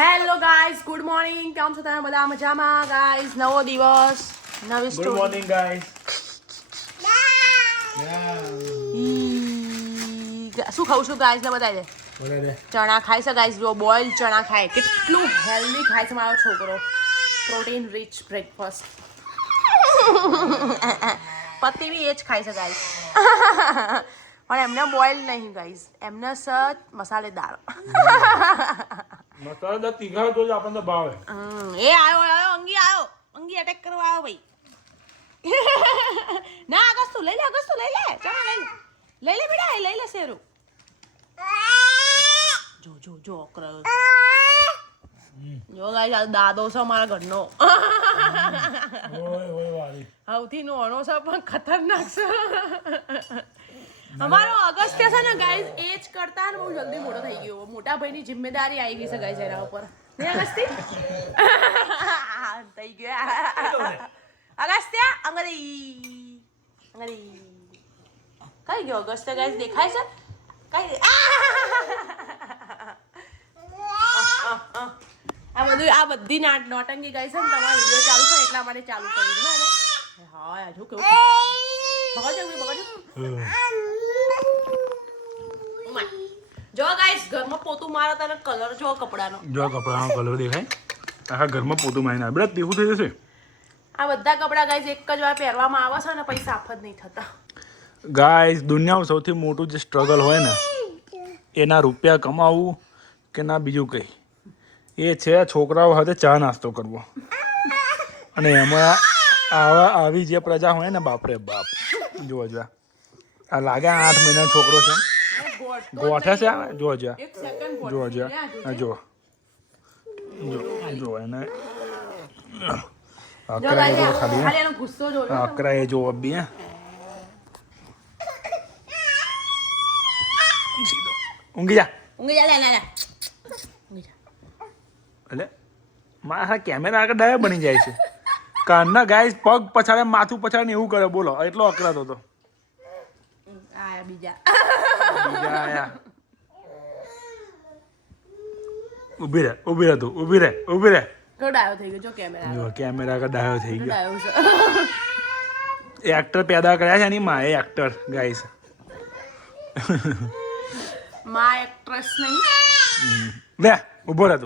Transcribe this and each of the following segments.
Hello guys, good morning. કેમ છો તમે બધા? મજામાં ગાઈઝ? નવો દિવસ, નવી સ્ટોરી. Good morning guys. શું ખાઉં છું ગાઈઝ ને બતાવી દે. ચણા ખાય છે ગાઈઝ, જો બોઇલ ચણા ખાય. કેટલું હેલ્ધી ખાય છે મારો છોકરો. Protein rich breakfast. પતિ બી એ જ ખાય છે ગાઈઝ. પણ એમને બોઇલ નહીં ગાઈઝ, એમને સચ મસાલેદાર. મસાલેદાર તીખા હોય તો જ આપણને ભાવે. એ આયો અંગી અટેક કરવા આવ્યો ભાઈ. ના અગસ્તુ લઈ લે ચલો લઈ લે બેટા, લઈ લે શેરું. જો અકરાયો. જો ગાઈસ, દાદો છે મારા ઘરનો. ઓય વાલી. સૌથી નાનો છે પણ ખતરનાક છે. અમારો અગસ્ત્ય છે ને ગાઈસ, એજ કરતા ને બહુ જલ્દી મોટો થઈ ગયો. મોટા ભાઈની જિમ્મેદારી આવી ગઈ છે ગાઈસ એના ઉપર. ને અગસ્ત્ય થઈ ગયા. અગસ્ત્ય અંગરી કઈ ગયો અગસ્ત્ય ગાઈસ? દેખાય છે કઈ? આ બધી નોટંકી ગાઈસ છે ને, તમારા વિડીયો ચાલુ છે એટલા માટે ચાલુ કરી દીધું ને. હા જો કેવું બગાડજો. જો ગાઈસ, ઘરમાં પોતું મારો તને કલર જો કપડાનો. જો કપડાનો કલર દેખાય. આખા ઘરમાં પોતું મારીને આ બધા તેવું થઈ જશે. આ બધા કપડા ગાઈસ એક જ વાર પહેરવામાં આવે છે ને પછી સાફ જ નહીં થતા. ગાઈસ, દુનિયામાં સૌથી મોટું જે સ્ટ્રગલ હોય ને, એના રૂપિયા કમાવું કે ના બીજું કંઈ, એ છે છોકરાઓ સાથે ચા નાસ્તો કરવો. અને એમાં આવી જે પ્રજા હોય ને, બાપરે બાપ. જો આ લાગે 8 મહિનાનો છોકરો છે. ગોઠે છે જો એને અકરા જો ખાલી અકરા એ જો અબી હે ઊંઘી જા એટલે મારા કેમેરા આગળ ડાયો બની જાય છે. કાનના ગાઈસ પગ પછાડે, માથું પછાડે એવું કરે. બોલો, એટલો અકરાતો હતો. બીજા આયા. ઊભી રહે. ડાયો થઈ ગયો જો કેમેરા. જો કેમેરા આગળ ડાયો થઈ ગયો. ડાયો છે. એક્ટર પેદા કર્યા છે એની માં, એ એક્ટર ગાઈસ. માં એક્ટ્રેસ નહીં. લે ઊભો રહે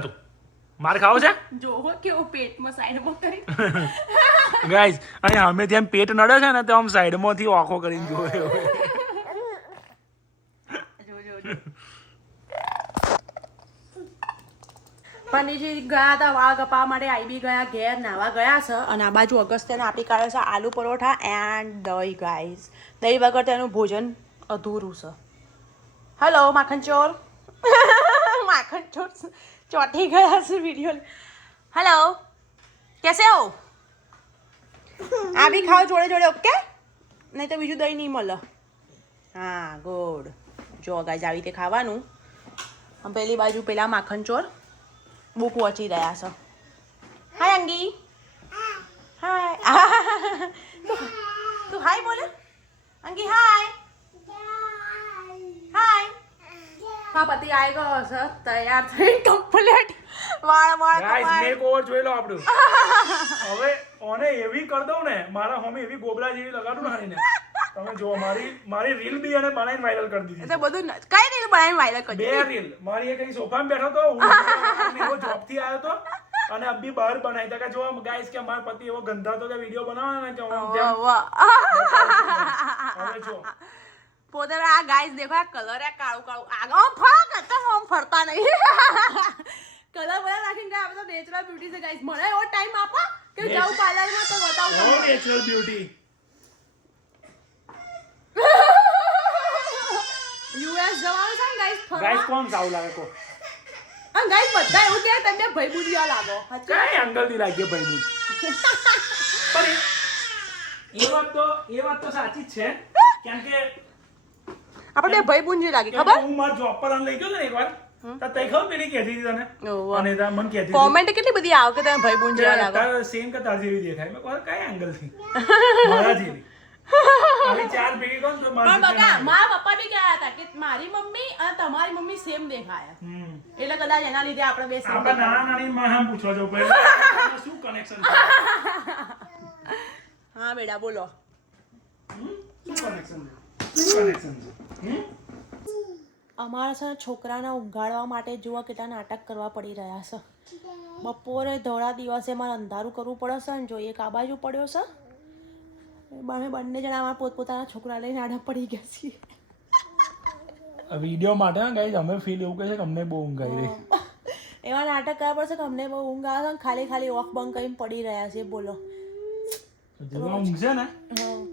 તું. માર ખાવો છે જોવો કેવો પેટમાં સાઈડમાં કરી. ગાઈસ, અહીંયા અમે જેમ પેટ નડે છે ને, તો આમ સાઈડમાંથી આંખો કરીને જોવે. પંડિતજી ગયા હતા વાળ કપાવવા માટે, આવી બી ગયા ઘેર, નાવા ગયા છે. અને આ બાજુ અગસ્ત્યને આપી કાઢ્યો છે આલુ પરોઠા એન્ડ દહીં ગાઈસ. દહીં વગર તેનું ભોજન અધૂરું છે. હેલો માખણ ચોર. માખણ ચોર ચોટી ગયા છે વિડીયો. હેલો, કેસે હો? આ બી ખાઓ જોડે ઓકે? નહીં તો બીજું દહીં નહીં મળે. હા ગુડ. જો ગાઈસ, આવી રીતે ખાવાનું. પેલી બાજુ પેલા માખણ ચોર બુક વાંચી રહ્યા છે. હાય અંગી. હાય. તું હાય બોલે અંગી. હાય. હા, પતિ આવી ગયો છે તૈયાર થઈ કમ્પ્લીટ. વાળ ગાઈસ, મેકઓવર જોઈ લો આપણું. હવે ઓને એવી કરી દઉં ને, મારા હોમી એવી ગોબરા જેવી લગાડું ને આને. તમે જો મારી રીલ બી એને બનાવીને વાયરલ કરી દીધી. એટલે બધું કઈ રીલ બનાવીને વાયરલ કરી બે રીલ. મારી એક અહીં સોફામાં બેઠો તો, હું જોબ થી આવ્યો તો, અને અબ્બી બહાર બનાવી હતા કે જો ગાઈસ કે મારા પતિ એવો ગંધા તો કે વિડિયો બનાવવાનો ને કે હવે જો પોતે આ ગાઈસ દેખો, આ કલર આ કાળું આગળ ફરતા નહીં. કલર બધા નાખીને ગયા. આપણે તો નેચરલ બ્યુટી છે ગાઈસ. મને એવો ટાઈમ આપો કે જાઉં પાર્લરમાં તો બતાવું તમને. Natural beauty. યુએસ જવાનું છે ને ગાઈસ ફરવા. ગાઈસ કોણ સાવ લાગે કો? હા ગાઈસ, બધા એવું કે તમે ભાઈબુડિયા લાગો. કઈ એંગલ થી લાગે ભાઈબુડ? પણ એ વાત તો સાચી જ છે. કેમ કે આપણે બે ભાઈબુંજી લાગે, ખબર? હું મારા જોબ પર લઈ ગયો ને એકવાર, તો તઈ ખબર પેલી કહેતી હતી તને, અને મને કહેતી કોમેન્ટ કેટલી બધી આવે કે તમે ભાઈબુંજી લાગો. સેમ કે તાર જેવી દેખાય. મેં કહ્યું કઈ એંગલ થી? મારા જેવી. હવે 4 ભેગી કોણ તો પણ બકા મારા પપ્પા બી કહેતા હતા કે મારી મમ્મી અને તમારી મમ્મી સેમ દેખાય એટલે કદાચ એના લીધે આપણે બે સેમ આપણે નાની માં હમ પૂછવા જો પહેલા શું કનેક્શન છે હા બેટા બોલો શું કનેક્શન છે અમારા છે છોકરાને ઊંઘાડવા માટે જોવા કેટલા નાટક કરવા પડી રહ્યા છે બપોરે ધોળા દિવસે મારે અંધારું કરવું પડે છે ને જોઈએ આ બાજુ પડ્યો છે અમે બંને જણા અમારા પોતપોતાના છોકરા લઈને આડા પડી ગયા છીએ વિડિયો માટે ગાઈસ અમે ફીલ એવું કહે છે કે અમને બહુ ઊંઘ આવી રહી એવા નાટક કરવા પડશે કે અમને બહુ ઊંઘ આવે છે ખાલી ખાલી ઓખ બંધ કરીને પડી રહ્યા છે બોલો જેવા ઊંઘ છે ને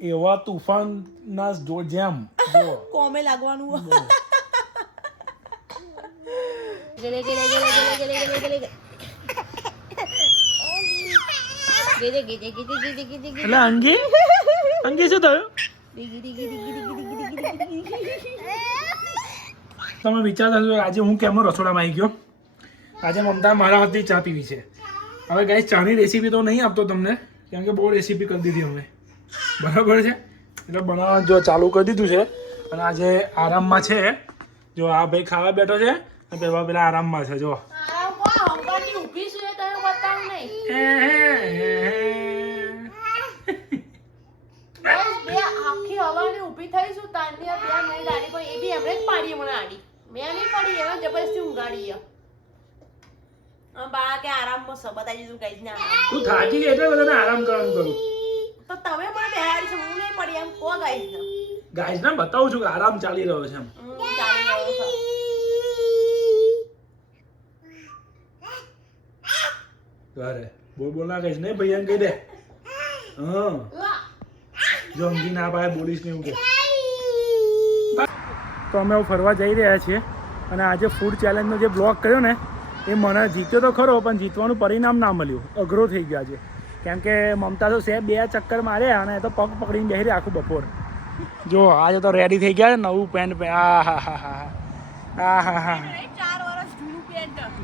એવા તુફાન ના જો જેમ જો કોમે લાગવાનું એટલે અંગી શું થયું તમે વિચારતા છો આજે હું કેમનો રસોડામાં આવી ગયો આજે મમતા મારા હાથથી ચા પીવી છે હવે ગાઈસ ચાની રેસીપી તો નહીં આપતો તમને કેમ કે બહુ રેસીપી કરી દીધી અમે બરાબર છે એટલે બનાવવા જો ચાલુ કરી દીધું છે અને આજે આરામમાં છે જો આ ભાઈ ખાવા બેઠો છે અને પેલા આરામમાં છે જો આખી હવાની ઊભી થઈશું તારની 2 મિનિટ આડી પણ એ બી એમણે જ પાડી મને આડી મેં નહીં પાડી એમાં જબરદસ્તી ઊંઘાડી બા કે આરામમાં સ બતાવી દીધું કઈ જ ના તું થાકી ગઈ એટલે બધાને આરામ કરવાનું કરું તો તમે મને બેહાડી છે હું નહીં પડી એમ કો ગાઈસ ને બતાવું છું કે આરામ ચાલી રહ્યો છે એમ ચાલી રહ્યો છે અરે બોલ ના કહીશ નહીં ભૈયાને કહી દે હા જો અંગી ના પાય બોલીશ ને એવું કે તો અમે ફરવા જઈ રહ્યા છીએ અને આજે ફૂડ ચેલેન્જનો જે બ્લોગ કર્યો ને એ મને જીત્યો તો ખરો પણ જીતવાનું પરિણામ ના મળ્યું અઘરો થઈ ગયા છે કેમ કે મમતા તો 2 ચક્કર માર્યા અને એ તો પગ પકડીને બેસી રહી આખું બપોર જો આજે તો રેડી થઈ ગયા નવું પેન્ટ આ હા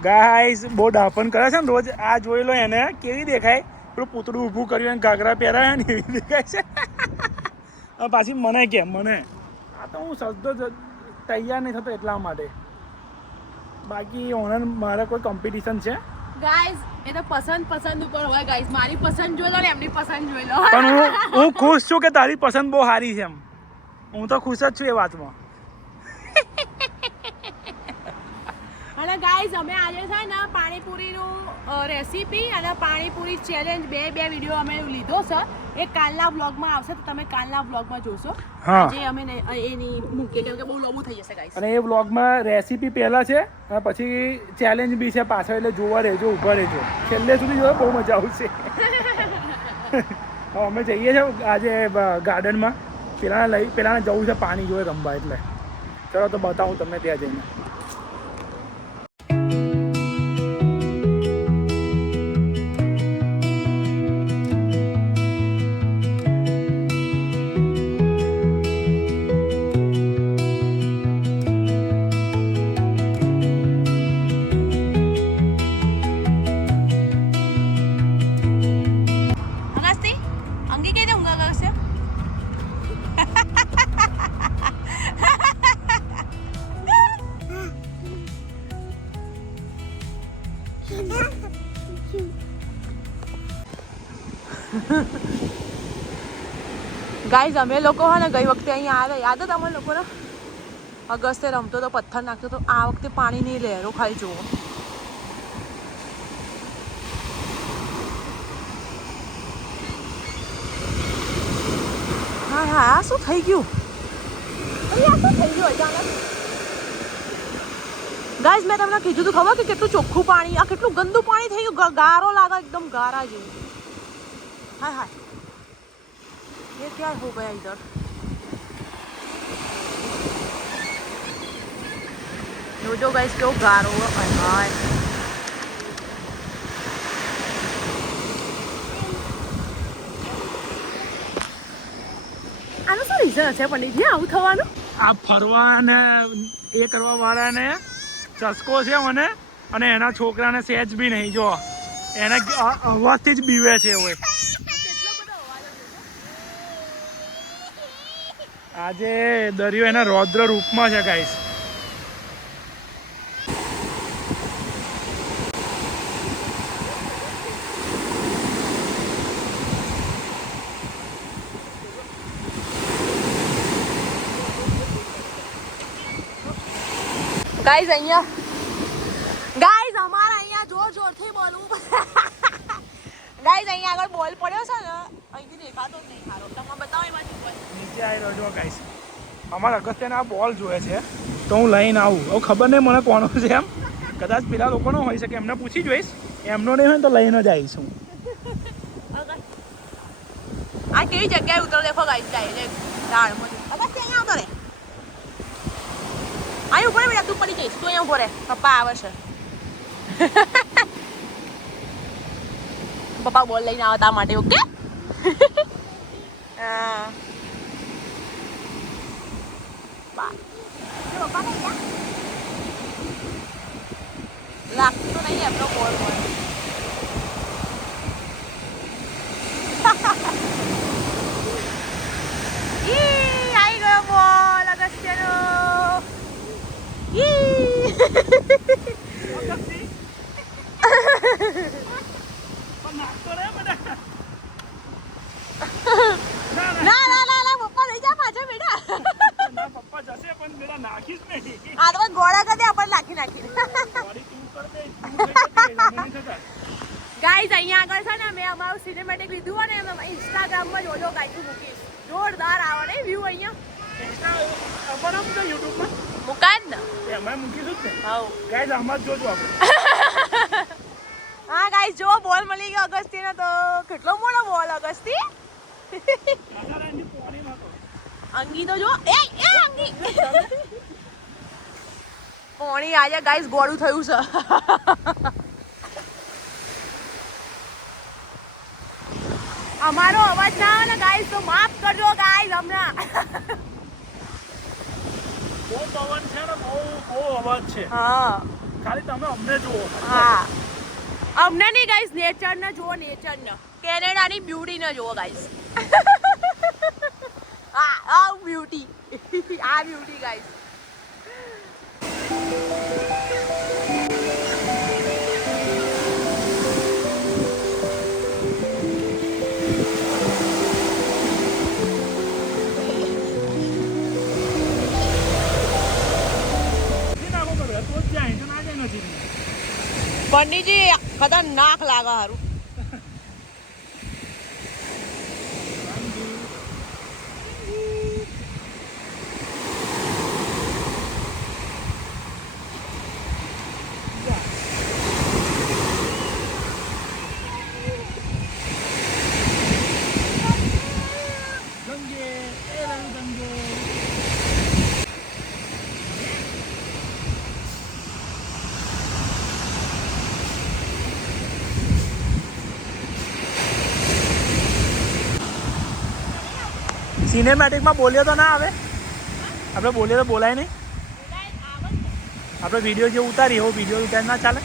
ગાઈસ બહુ ડાપણ કરે છે ને રોજ આ જોઈ લો એને કેવી દેખાય પેલું પૂતળું ઊભું કર્યું એને ઘાઘરા પહેરાયા ને એવી દેખાય છે પાછી મને કેમ મને આ તો હું સજ્જો તૈયાર નહીં થતો એટલા માટે બાકી ઓનલાઈન મારે કોઈ કોમ્પિટિશન છે ગાઈસ એ તો પસંદ ઉપર હોય ગાઈસ મારી પસંદ જોઈ લો ને એમની પસંદ જોઈ લો પણ હું ખુશ છું કે તારી પસંદ બહુ સારી છે એમ હું તો ખુશ જ છું એ વાતમાં અને ગાઈસ અમે આજે છે ને પાણીપુરીનું રેસીપી અને પાણીપુરી ચેલેન્જ બે વિડીયો અમે લીધો છે એ કાલના વ્લોગમાં આવશે તો તમે કાલના વ્લોગમાં જોશો આજે અમે એની મૂકીએ કેમ કે બહુ લાંબુ થઈ જશે ગાઈસ અને એ વ્લોગમાં રેસીપી પહેલા છે અને પછી ચેલેન્જ બી છે પાછળ એટલે જોવા રહેજો ઊભા રહેજો છેલ્લે સુધી જોવા બહુ મજા આવશે અમે જઈએ છીએ આજે ગાર્ડનમાં પેલાને જવું છે પાણી જોઈ રમવા એટલે ચલો તો બતાવું તમને ત્યાં જઈને ગાઈઝ અમે લોકો હા ને ગઈ વખતે અહીંયા આવ્યા યાદ હતા અમે લોકોને અગસ્તે રમતો તો પથ્થર નાખતો તો આ વખતે પાણીની લહેરો ખાલી જુઓ હા આ શું થઈ ગયું અચાનક ગાઈઝ મેં તમને કીધું તું ખબર કે કેટલું ચોખ્ખું પાણી આ કેટલું ગંદુ પાણી થઈ ગયું ગારો લાગે એકદમ ગારા જેવું હાય ये क्या हो गया इधर जो गाइस क्यों गारो हाय આનું શું રીઝન હશે પંડિતજી આવું થવાનું આ ફરવા ને એ કરવા વાળાને ચસ્કો છે મને અને એના છોકરાને સહેજ બી નહીં જો એને અવાજથી જ બીવે છે હવે આજે દરિયો એના રૌદ્ર રૂપમાં છે ગાઈસ. ગાઈઝ અહીંયા ગાઈઝ અમારા અહીંયા જોર જોરથી બોલવું ગાઈઝ અહીંયા આગળ બોલ પડ્યો છે ને અહીંથી દેખાતો જ નહીં સારો તમે બતાવો એમાં શું બોલ નીચે આવી રહ્યો છો ગાઈસ. અમારા અગત્યના આ બોલ જોઈએ છે તો હું લઈને આવું. હવે ખબર નહીં મને કોનો છે એમ, કદાચ પેલા લોકોનો હોઈ શકે, એમને પૂછી જોઈશ. એમનો નહીં હોય ને તો લઈને જ આવીશ હું. આ કેવી જગ્યાએ ઉતરો દેખો ગાઈઝ ડાયરેક્ટ ઝાડમાં અગર ત્યાં આવતો રે અહીં ઉપર બેટા તું પડી જઈશ તું અહીંયા ઉભો રે પપ્પા આવે છે પપ્પા બોલ લઈને આવતા માટે ઓકે હા પપ્પા નહીં લાગતું તો નહીં એમનો બોલ બોલ આવી ગયો બોલ અગસ્ત્યનો ના ના ના ના પપ્પા લઈ જા પાછા બેટા પપ્પા જશે પણ મેરા નાખીશ નહીં. આ તો ગોળા કરી આપણે નાખી નાખી ગાઈઝ અહીંયા આગળ છે ને મેં અમારું સિનેમેટિક લીધું હોય ને એમ ઇન્સ્ટાગ્રામમાં જોજો ગાઈઝ મૂકીશ જોરદાર આવે ને વ્યૂ અહીંયા મુકાય જ ને એમાં મૂકીશું જ ને. હા ગાઈસ આમાં જ જોજો આપણે. હા ગાઈઝ જો બોલ મળી ગયો અગસ્તીનો તો કેટલો મોટો બોલ અગસ્તી અંગી તો જો એ અંગી પોણી આજે ગાઈઝ ગોળું થયું છે અમારો અવાજ ના આવે ને ગાઈઝ તો માફ કરજો ગાઈઝ હમણાં બહુ પવન છે ને, બહુ અવાજ છે. હા ખાલી તમે અમને જુઓ. હા અમને નહીં ગાઈઝ નેચર ને જુઓ નેચર ને કેનેડાની બ્યુટી ને જુઓ ગાઈઝ હા આ બ્યુટી આ બ્યુટી ગાઈઝ પંડિતજી ખતરનાક લાગે હારું સિનેમેટિકમાં બોલ્યો તો ના આવે, આપણે બોલીએ તો બોલાય નહીં. આપણે વિડીયો જે ઉતારીએ એવો વિડીયો ઉતારી ના ચાલે.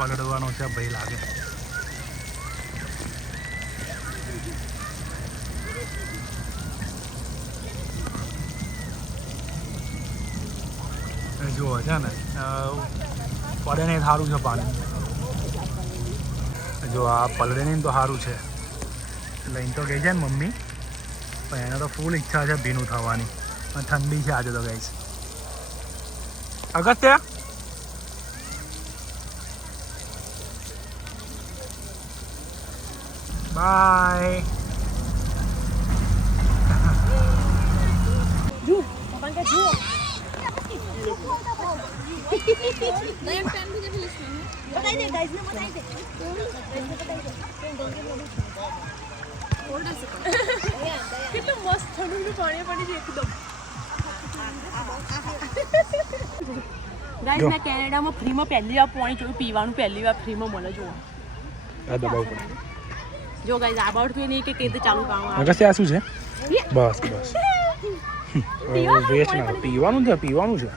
પલળવાનો છે ભય લાગે. જુઓ છે ને પડે નહીં સારું છે પાણી. જો આ પલળે નહીં તો સારું છે. લઈને તો ગઈ છે ને મમ્મી, પણ એને તો ફૂલ ઈચ્છા છે ભીનું થવાની. અને ઠંડી છે આજે તો ગઈ છે. અગત્ય બાય. કેટલું મસ્ત ઠંડુ પાણી પડી છે એકદમ. ગાઈસ મેં કેનેડામાં ફ્રીમાં પહેલી વાર પાણી જોયું, પીવાનું પહેલી વાર ફ્રીમાં મળે. જો આ દબાવ પડે. જો ગાઈસ આવડતું નહીં કે કેવી રીતે ચાલુ કામ આવે. અગસ્ત્ય આ શું છે? બસ બસ વેસ્ટ ના પીવાનું છે, પીવાનું છે.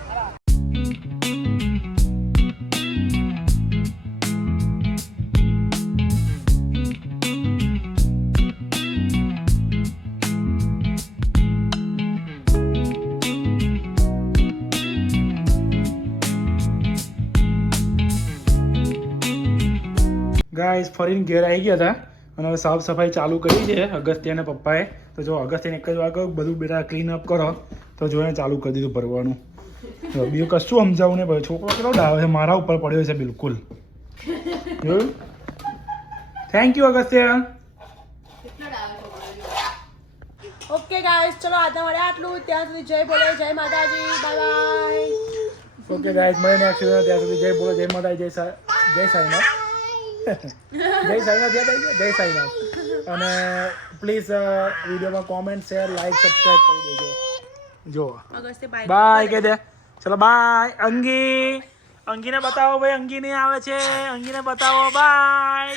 ગાઈસ ફરીને ઘેર આવી ગયા હતા અને હવે સાફ સફાઈ ચાલુ કરી છે અગસ્ત્ય અને પપ્પાએ. તો જો અગસ્ત્યને એક જ વાર કહું બધું બેટા ક્લીન અપ કરો, તો જો એને ચાલુ કરી દીધું ભરવાનું. તો બીજું કશું સમજાવું ને ભાઈ, છોકરો કેટલો ડાવે છે, મારા ઉપર પડ્યો છે બિલકુલ. જોયું? Thank you Agastya. Okay guys ચલો આજના માટે આટલું. ત્યાં સુધી જય બોલે, જય માતાજી, બાય બાય. ઓકે ગાઈસ મળે નેક્સ્ટ વિડિયો. ત્યાં સુધી જય બોલો, જય માતાજી, જય સાઈનાથ. જય સાઈનાથ યાદ આવી ગયો, જય સાઈનાથ. અને પ્લીઝ વિડીયોમાં કોમેન્ટ, શેર, લાઈક, સબસ્ક્રાઇબ કરી દેજો. જો અગસ્ત્ય બાય બાય કહી દે. ચલો બાય. અંગીને બતાવો ભાઈ, અંગી નહીં આવે છે, અંગીને બતાવો. બાય.